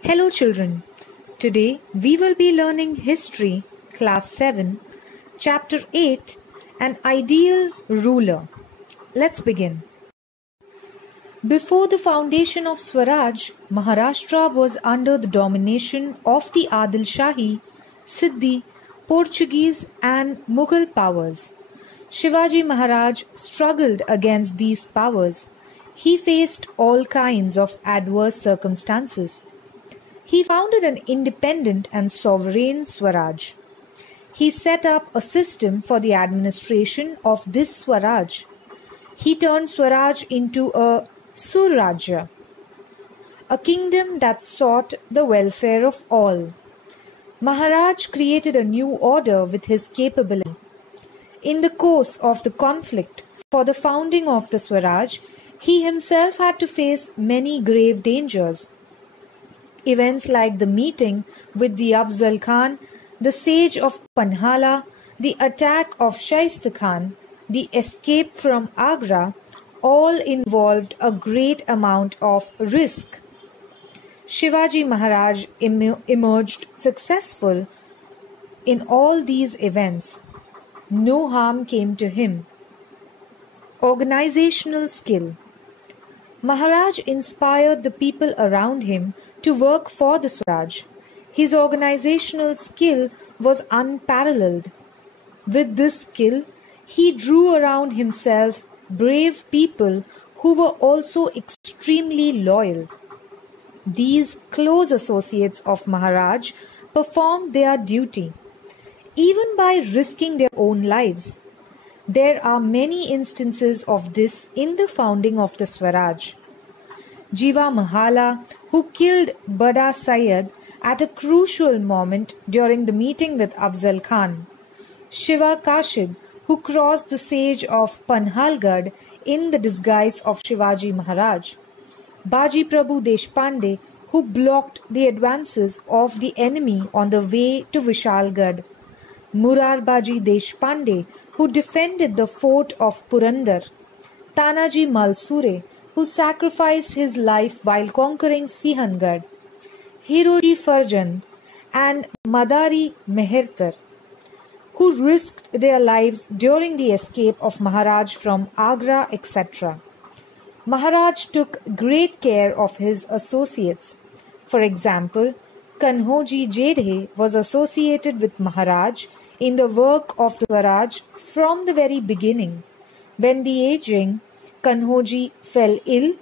Hello children. Today we will be learning History, Class 7, Chapter 8, An Ideal Ruler. Let's begin. Before the foundation of Swaraj, Maharashtra was under the domination of the Adil Shahi, Siddhi, Portuguese and Mughal powers. Shivaji Maharaj struggled against these powers. He faced all kinds of adverse circumstances. He founded an independent and sovereign Swaraj. He set up a system for the administration of this Swaraj. He turned Swaraj into a Surajya, a kingdom that sought the welfare of all. Maharaj created a new order with his capability. In the course of the conflict for the founding of the Swaraj, he himself had to face many grave dangers. Events like the meeting with the Afzal Khan, the siege of Panhala, the attack of Shaista Khan, the escape from Agra, all involved a great amount of risk. Shivaji Maharaj emerged successful in all these events. No harm came to him. Organizational skill. Maharaj inspired the people around him to work for the Swaraj. His organizational skill was unparalleled. With this skill, he drew around himself brave people who were also extremely loyal. These close associates of Maharaj performed their duty, even by risking their own lives. There are many instances of this in the founding of the Swaraj. Jiva Mahala, who killed Bada Sayyid at a crucial moment during the meeting with Afzal Khan. Shiva Kashid, who crossed the siege of Panhalgarh in the disguise of Shivaji Maharaj. Baji Prabhu Deshpande, who blocked the advances of the enemy on the way to Vishalgarh. Murarbaji Deshpande, who defended the fort of Purandar. Tanaji Malsure, who sacrificed his life while conquering Sihangarh. Hiroji Farjan and Madari Mehertar, who risked their lives during the escape of Maharaj from Agra, etc. Maharaj took great care of his associates. For example, Kanhoji Jedhe was associated with Maharaj in the work of the Swaraj from the very beginning. When the aging Kanhoji fell ill,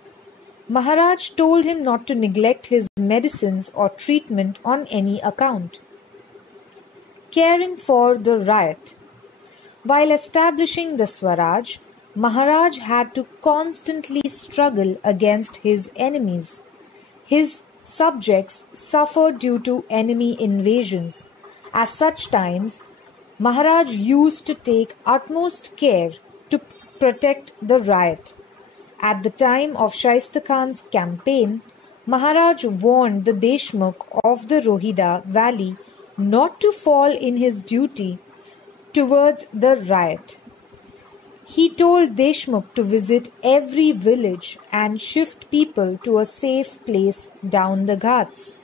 Maharaj told him not to neglect his medicines or treatment on any account. Caring for the Ryat. While establishing the Swaraj, Maharaj had to constantly struggle against his enemies. His subjects suffered due to enemy invasions. At such times, Maharaj used to take utmost care to protect the Ryat. At the time of Shaista Khan's campaign, Maharaj warned the Deshmukh of the Rohida valley not to fall in his duty towards the Ryat. He told Deshmukh to visit every village and shift people to a safe place down the Ghats.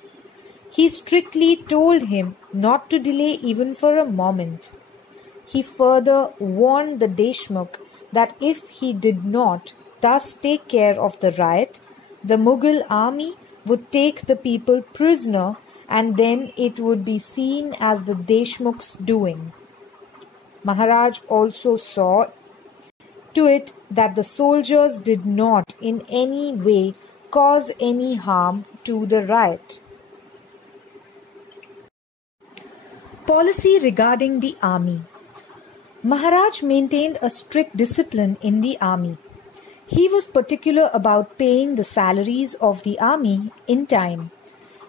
He strictly told him not to delay even for a moment. He further warned the Deshmukh that if he did not thus take care of the Ryat, the Mughal army would take the people prisoner and then it would be seen as the Deshmukh's doing. Maharaj also saw to it that the soldiers did not in any way cause any harm to the Ryat. Policy regarding the army. Maharaj maintained a strict discipline in the army. He was particular about paying the salaries of the army in time.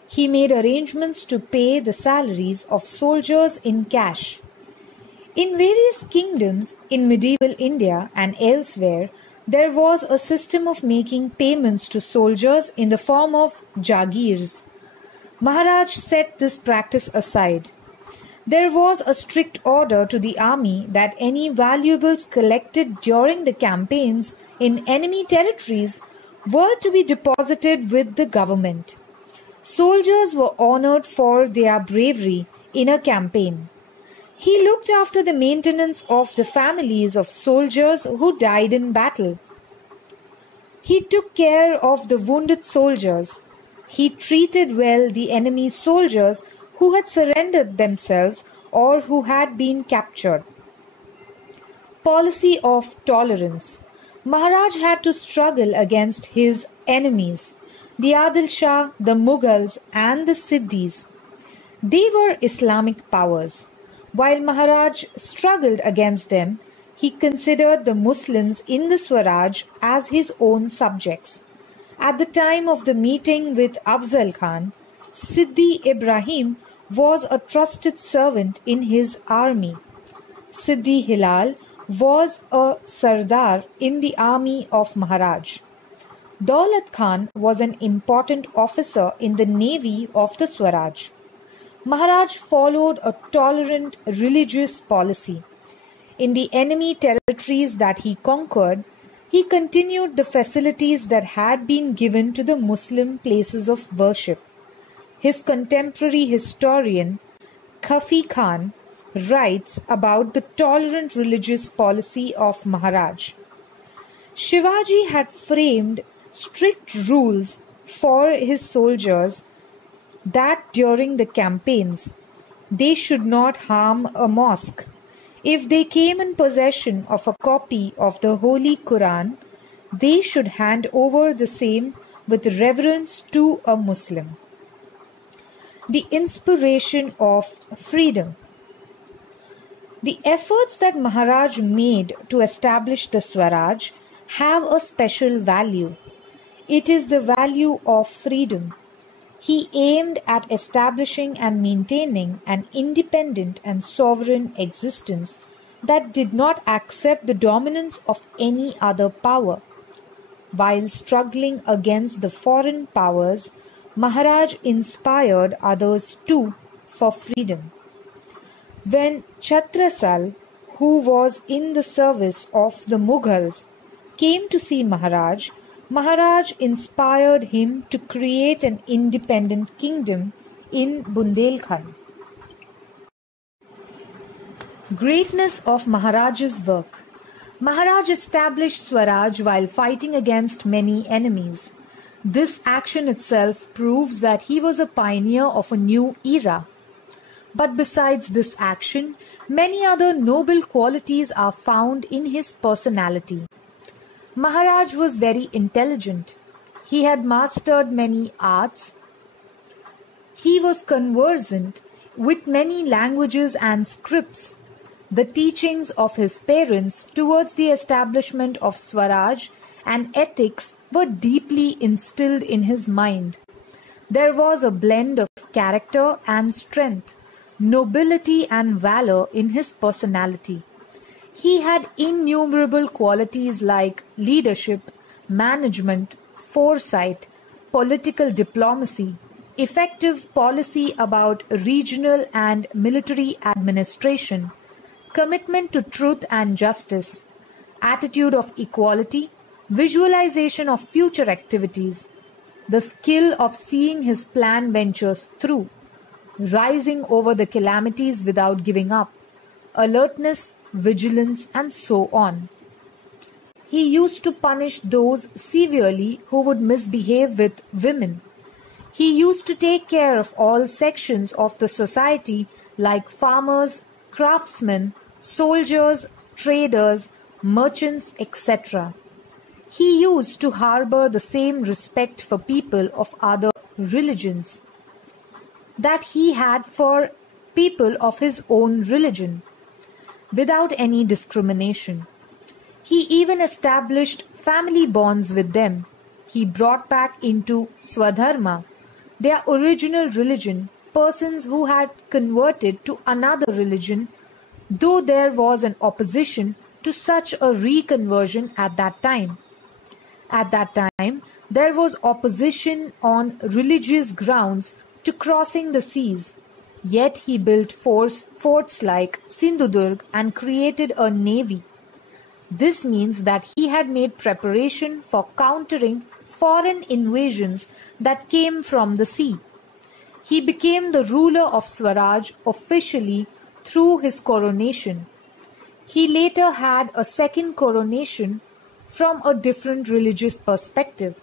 He made arrangements to pay the salaries of soldiers in cash. In various kingdoms in medieval India and elsewhere, there was a system of making payments to soldiers in the form of jagirs. Maharaj set this practice aside. There was a strict order to the army that any valuables collected during the campaigns in enemy territories were to be deposited with the government. Soldiers were honored for their bravery in a campaign. He looked after the maintenance of the families of soldiers who died in battle. He took care of the wounded soldiers. He treated well the enemy soldiers who had surrendered themselves or who had been captured. Policy of tolerance. Maharaj had to struggle against his enemies, the Adil Shah, the Mughals and the Siddhis. They were Islamic powers. While Maharaj struggled against them, he considered the Muslims in the Swaraj as his own subjects. At the time of the meeting with Afzal Khan, Siddhi Ibrahim was a trusted servant in his army. Siddhi Hilal was a Sardar in the army of Maharaj. Daulat Khan was an important officer in the navy of the Swaraj. Maharaj followed a tolerant religious policy. In the enemy territories that he conquered, he continued the facilities that had been given to the Muslim places of worship. His contemporary historian, Khafi Khan, writes about the tolerant religious policy of Maharaj. Shivaji had framed strict rules for his soldiers that during the campaigns they should not harm a mosque. If they came in possession of a copy of the Holy Quran, they should hand over the same with reverence to a Muslim. The inspiration of freedom. The efforts that Maharaj made to establish the Swaraj have a special value. It is the value of freedom. He aimed at establishing and maintaining an independent and sovereign existence that did not accept the dominance of any other power. While struggling against the foreign powers, Maharaj inspired others too for freedom. When Chhatrasal, who was in the service of the Mughals, came to see Maharaj, Maharaj inspired him to create an independent kingdom in Bundelkhand. Greatness of Maharaj's work. Maharaj established Swaraj while fighting against many enemies. This action itself proves that he was a pioneer of a new era. But besides this action, many other noble qualities are found in his personality. Maharaj was very intelligent. He had mastered many arts. He was conversant with many languages and scripts. The teachings of his parents towards the establishment of Swaraj and ethics were deeply instilled in his mind. There was a blend of character and strength, nobility and valor in his personality. He had innumerable qualities like leadership, management, foresight, political diplomacy, effective policy about regional and military administration, commitment to truth and justice, attitude of equality, visualization of future activities, the skill of seeing his plan ventures through, rising over the calamities without giving up, alertness, vigilance, and so on. He used to punish those severely who would misbehave with women. He used to take care of all sections of the society like farmers, craftsmen, soldiers, traders, merchants, etc. He used to harbor the same respect for people of other religions that he had for people of his own religion, without any discrimination. He even established family bonds with them. He brought back into Swadharma, their original religion, persons who had converted to another religion, though there was an opposition to such a reconversion at that time. At that time, there was opposition on religious grounds to crossing the seas. Yet he built forts like Sindhudurg and created a navy. This means that he had made preparation for countering foreign invasions that came from the sea. He became the ruler of Swaraj officially through his coronation. He later had a second coronation from a different religious perspective.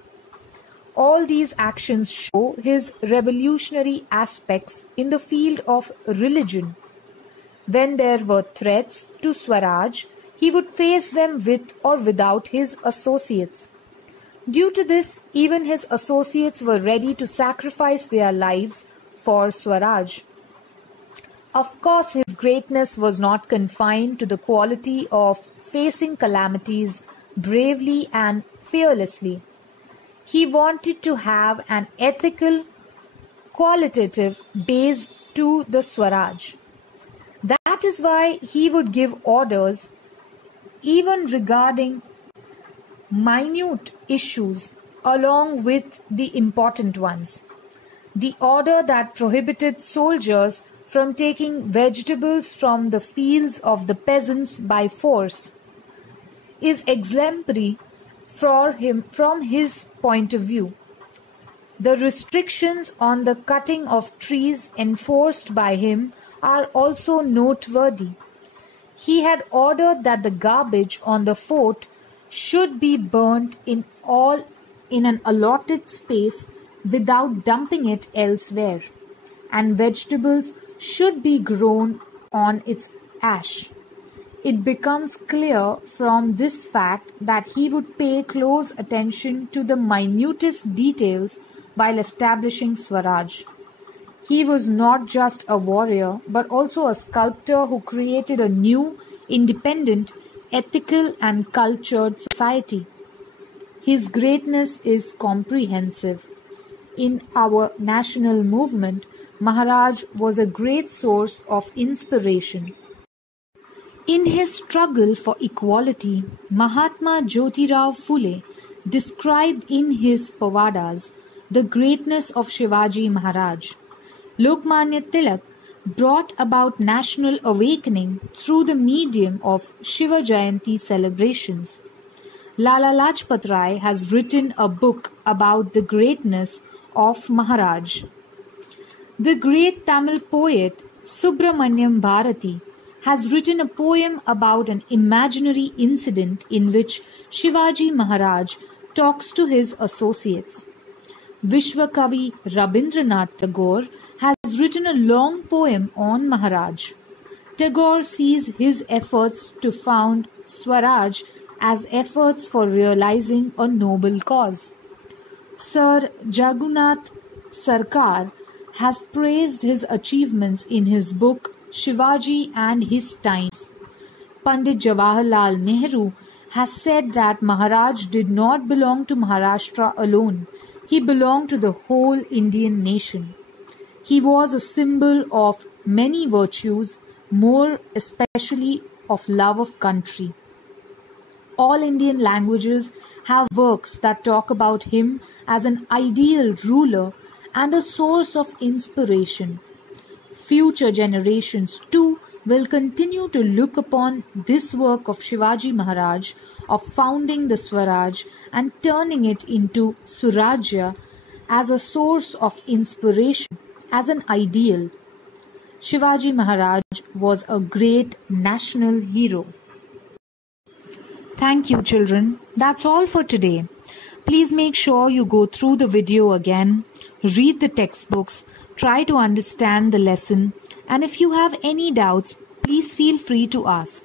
All these actions show his revolutionary aspects in the field of religion. When there were threats to Swaraj, he would face them with or without his associates. Due to this, even his associates were ready to sacrifice their lives for Swaraj. Of course, his greatness was not confined to the quality of facing calamities bravely and fearlessly. He wanted to have an ethical, qualitative base to the Swaraj. That is why he would give orders even regarding minute issues along with the important ones. The order that prohibited soldiers from taking vegetables from the fields of the peasants by force is exemplary from his point of view. The restrictions on the cutting of trees enforced by him are also noteworthy. He had ordered that the garbage on the fort should be burnt in an allotted space without dumping it elsewhere, and vegetables should be grown on its ash. It becomes clear from this fact that he would pay close attention to the minutest details while establishing Swaraj. He was not just a warrior, but also a sculptor who created a new, independent, ethical and cultured society. His greatness is comprehensive. In our national movement, Maharaj was a great source of inspiration. In his struggle for equality, Mahatma Jyotirao Phule described in his Pavadas the greatness of Shivaji Maharaj. Lokmanya Tilak brought about national awakening through the medium of Shiva Jayanti celebrations. Lala Lajpat Rai has written a book about the greatness of Maharaj. The great Tamil poet Subramanyam Bharati has written a poem about an imaginary incident in which Shivaji Maharaj talks to his associates. Vishwakavi Rabindranath Tagore has written a long poem on Maharaj. Tagore sees his efforts to found Swaraj as efforts for realizing a noble cause. Sir Jagunath Sarkar has praised his achievements in his book Shivaji and His Times. Pandit Jawaharlal Nehru has said that Maharaj did not belong to Maharashtra alone. He belonged to the whole Indian nation. He was a symbol of many virtues, more especially of love of country. All Indian languages have works that talk about him as an ideal ruler and a source of inspiration. Future generations too will continue to look upon this work of Shivaji Maharaj of founding the Swaraj and turning it into Surajya as a source of inspiration, as an ideal. Shivaji Maharaj was a great national hero. Thank you, children. That's all for today. Please make sure you go through the video again, read the textbooks, try to understand the lesson, and if you have any doubts, please feel free to ask.